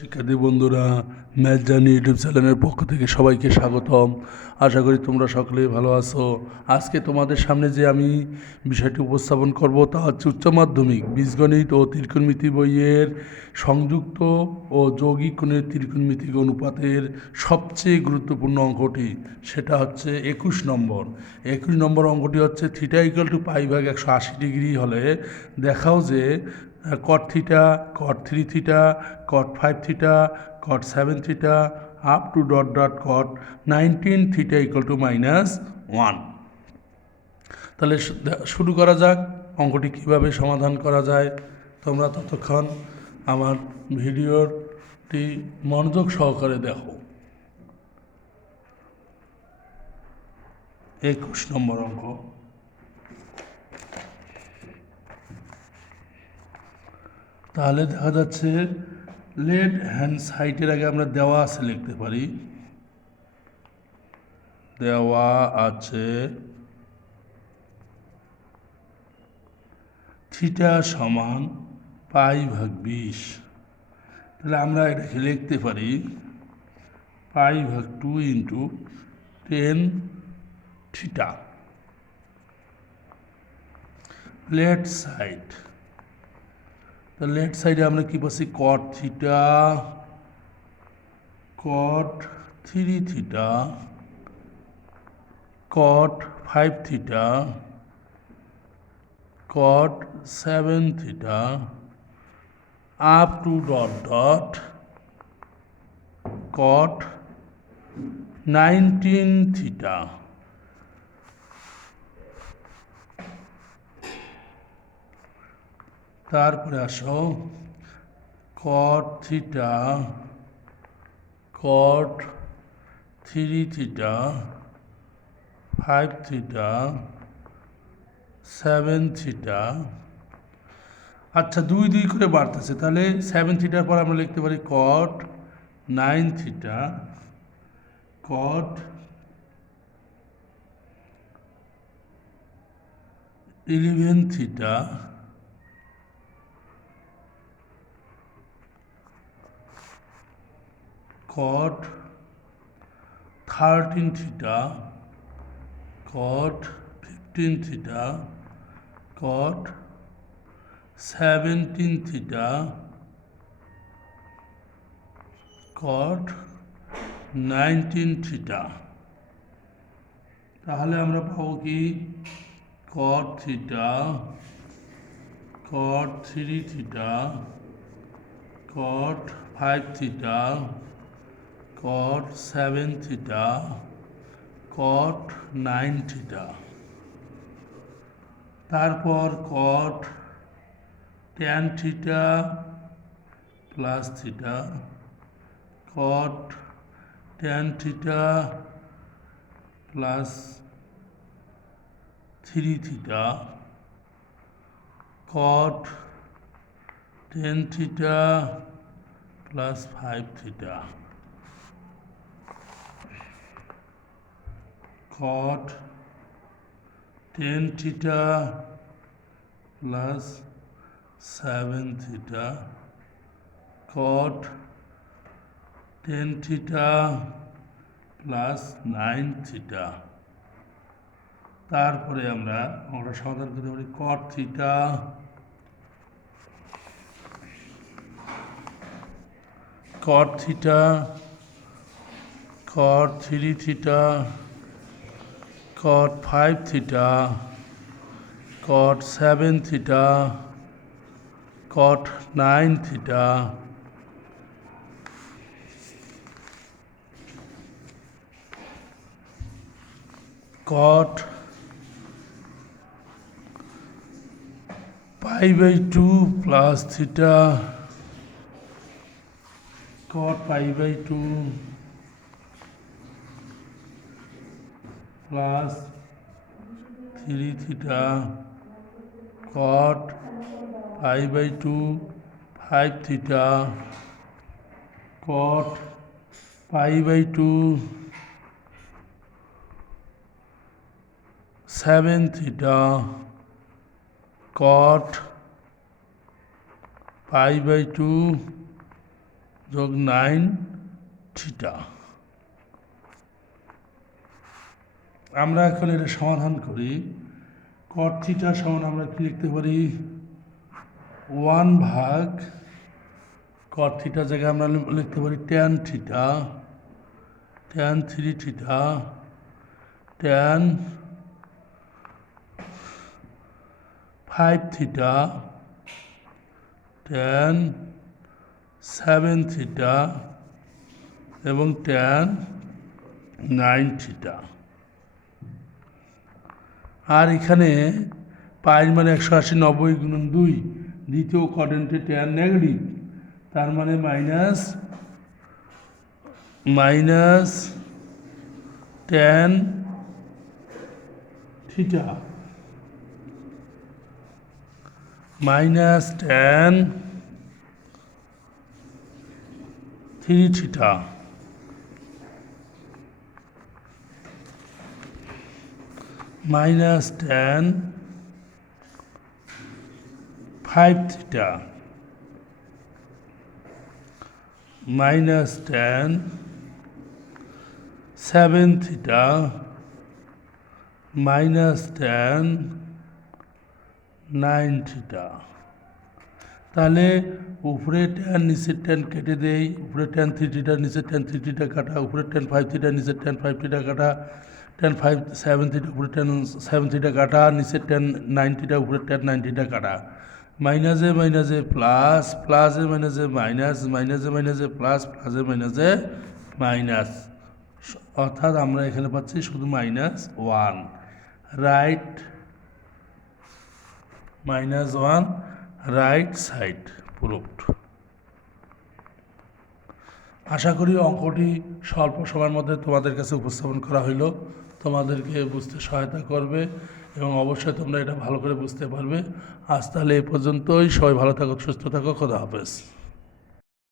শিক্ষার্থী বন্ধুরা, math journey YouTube চ্যানেলের পক্ষ থেকে সবাইকে স্বাগতম। আশা করি তোমরা সকলেই ভালো আছো। আজকে তোমাদের সামনে যে আমি বিষয়টি উপস্থাপন করব তা হচ্ছে উচ্চ মাধ্যমিক বীজগণিত ও ত্রিকোণমিতি বইয়ের সংযুক্ত ও যৌগিক কোণের ত্রিকোণমিতিক অনুপাতের সবচেয়ে গুরুত্বপূর্ণ অঙ্কটি, সেটা হচ্ছে 21 নম্বর। 21 নম্বর অঙ্কটি হচ্ছে থিটা ইকুয়াল টু পাই ভাগ 180 ডিগ্রি হলে দেখাও যে cot theta, cot 3 theta, cot 5 theta, cot 7 theta up to dot dot cot 19 theta equal to -1। তাহলে শুরু করা যাক অঙ্কটি কিভাবে সমাধান করা যায়। তোমরা ততক্ষণ আমার ভিডিওটি মনোযোগ সহকারে দেখো। 21 নম্বর অঙ্ক। তাহলে দেখা যাচ্ছে লেফট হ্যান্ড সাইডের আগে আমরা দেওয়া আছে লিখতে পারি। দেওয়া আছে থিটা সমান পাই ভাগ 20। তাহলে আমরা এটাকে লিখতে পারি পাই ভাগ 2 ইন্টু 10 থিটা। লেফট সাইড, তো লেফট সাইডে আমরা কি পাচ্ছি cot theta, cot 3 theta, cot 5 theta, cot 7 theta up to dot dot cot 19 theta. তারপরে আসো cot theta, cot 3 theta, 5 theta, 7 theta. আচ্ছা 2 2 করে বাড়তেছে, তাহলে 7 থিটার পর আমরা লিখতে পারি কট 9 থিটা, কট 11 থিটা, কট 13 থিটা, কট 15 থিটা, কট 17 থিটা, কট 19 থিটা। তাহলে আমরা পাবো কি কট theta, cot 3 theta, cot 5 theta, cot 7 theta, cot 9 theta. তারপর কট tan থিটা প্লাস থিটা, কট tan থিটা প্লাস 3 থিটা, কট tan থিটা প্লাস 5 থিটা, কট tan থিটা প্লাস 7 থিটা, কট tan theta plus 9 theta. তারপরে আমরা সমাধান করতে পারি cot theta, cot theta, cot 3 theta, cot 5 theta, cot 7 theta, cot 9 theta, cot pi by 2 plus theta, cot pi by 2 plus 3 theta, cot pi by 2 5 theta, cot pi by 2 7 theta, cot pi by 2 যোগ 9 theta. আমরা এখন এটা সমাধান করি। কট theta সমান আমরা কি লিখতে পারি 1 ভাগ কট থিটা জায়গায় আমরা লিখতে পারি tan theta, tan 3 theta, tan 5 theta, tan 7 theta এবং ট্যান 9 থিটা। আর এখানে পায়ের মানে 180 90 গুণন 2, দ্বিতীয় কোয়াড্রেন্টে ট্যান নেগেটিভ, তার মানে minus tan theta, minus tan 3 theta, minus tan 5 theta, minus tan 7 theta, minus tan 9 theta. তাহলে উপরে ট্যান নিচের ট্যান কেটে দেই, উপরে ট্যান 3 থিটা নিচের ট্যান 3 থিটা কাটা, উপরে ট্যান 5 থিটা নিচের ট্যান 5 থিটা কাটা, ট্যান 7 থিটা উপরে ট্যান 7 থিটা কাটা, নিচের ট্যান 9 থিটা উপরে ট্যান 9 থিটা কাটা। মাইনাসে মাইনাসে প্লাস, প্লাসে মাইনাসে মাইনাস, মাইনাসে মাইনাসে প্লাস, প্লাসে মাইনাসে মাইনাস, অর্থাৎ আমরা এখানে পাচ্ছি শুধু -1, রাইট -1 রাইট সাইড প্রুফড। আশা করি অঙ্কটি স্বল্প সময়ের মধ্যে তোমাদের কাছে উপস্থাপন করা হইল, তোমাদেরকে বুঝতে সহায়তা করবে এবং অবশ্যই তোমরা এটা ভালো করে বুঝতে পারবে। আজ তাহলে এই পর্যন্তই। সবাই ভালো থাকো, সুস্থ থাকো, খোদা হাফেজ।